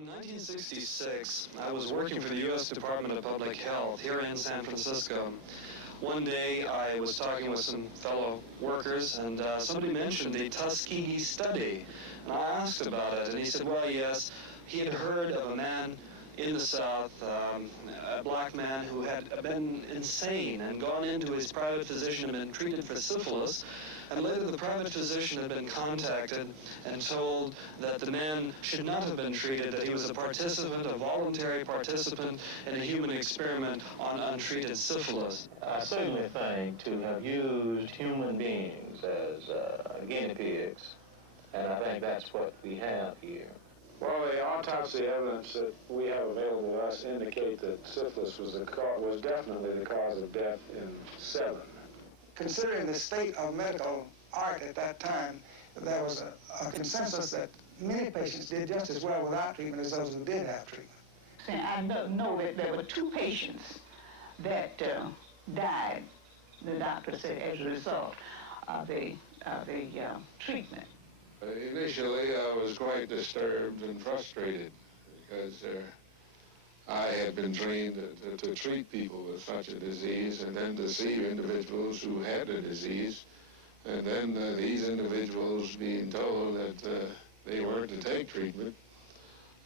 In 1966, I was working for the U.S. Department of Public Health here in San Francisco. One day I was talking with some fellow workers, and somebody mentioned the Tuskegee study. And I asked about it, and he said, well, yes, he had heard of a man in the South, a black man who had been insane and gone into his private physician and been treated for syphilis. And later the private physician had been contacted and told that the man should not have been treated, that he was a participant, a voluntary participant in a human experiment on untreated syphilis. I certainly think to have used human beings as guinea pigs, and I think that's what we have here. Well, the autopsy evidence that we have available to us indicate that syphilis was definitely the cause of death in 7. Considering the state of medical art at that time, there was a consensus that many patients did just as well without treatment as those who did have treatment. I know that there were 2 patients that died, the doctor said, as a result of the treatment. Initially, I was quite disturbed and frustrated because I had been trained to treat people with such a disease, and then to see individuals who had the disease, and then these individuals being told that they weren't to take treatment.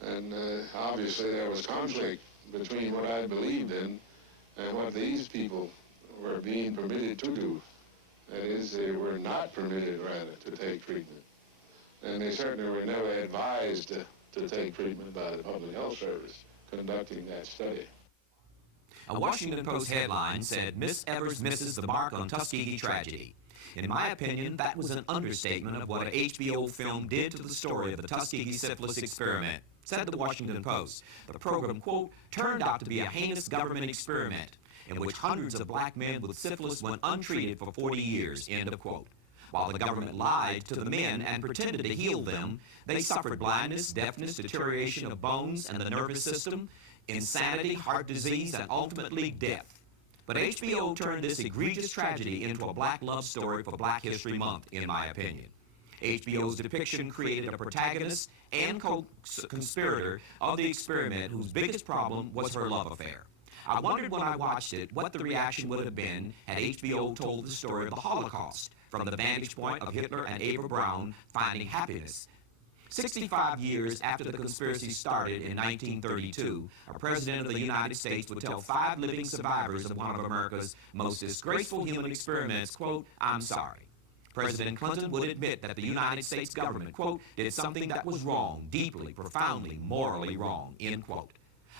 And obviously there was conflict between what I believed in and what these people were being permitted to do. That is, they were not permitted, rather, to take treatment. And they certainly were never advised to take treatment by the Public Health Service conducting that study. A Washington Post headline said, "Miss Evers misses the mark on Tuskegee tragedy." In my opinion, that was an understatement of what an HBO film did to the story of the Tuskegee Syphilis Experiment, said the Washington Post. The program, quote, turned out to be a heinous government experiment in which hundreds of black men with syphilis went untreated for 40 years, end of quote. While the government lied to the men and pretended to heal them, they suffered blindness, deafness, deterioration of bones and the nervous system, insanity, heart disease, and ultimately death. But HBO turned this egregious tragedy into a black love story for Black History Month, in my opinion. HBO's depiction created a protagonist and co-conspirator of the experiment whose biggest problem was her love affair. I wondered when I watched it what the reaction would have been had HBO told the story of the Holocaust from the vantage point of Hitler and Ava Braun finding happiness. 65 years after the conspiracy started in 1932, a president of the United States would tell 5 living survivors of one of America's most disgraceful human experiments, quote, "I'm sorry." President Clinton would admit that the United States government, quote, did something that was wrong, deeply, profoundly, morally wrong, end quote.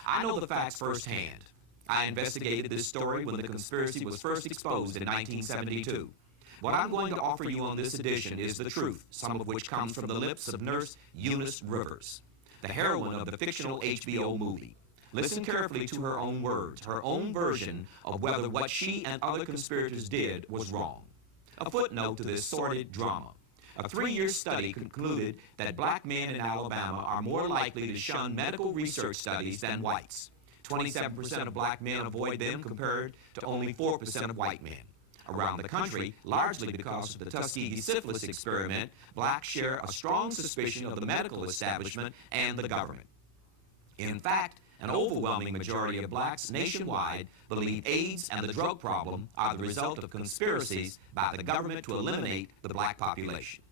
I know the facts firsthand. I investigated this story when the conspiracy was first exposed in 1972. What I'm going to offer you on this edition is the truth, some of which comes from the lips of Nurse Eunice Rivers, the heroine of the fictional HBO movie. Listen carefully to her own words, her own version of whether what she and other conspirators did was wrong. A footnote to this sordid drama. A 3-year study concluded that black men in Alabama are more likely to shun medical research studies than whites. 27% of black men avoid them compared to only 4% of white men. Around the country, largely because of the Tuskegee Syphilis Experiment, blacks share a strong suspicion of the medical establishment and the government. In fact, an overwhelming majority of blacks nationwide believe AIDS and the drug problem are the result of conspiracies by the government to eliminate the black population.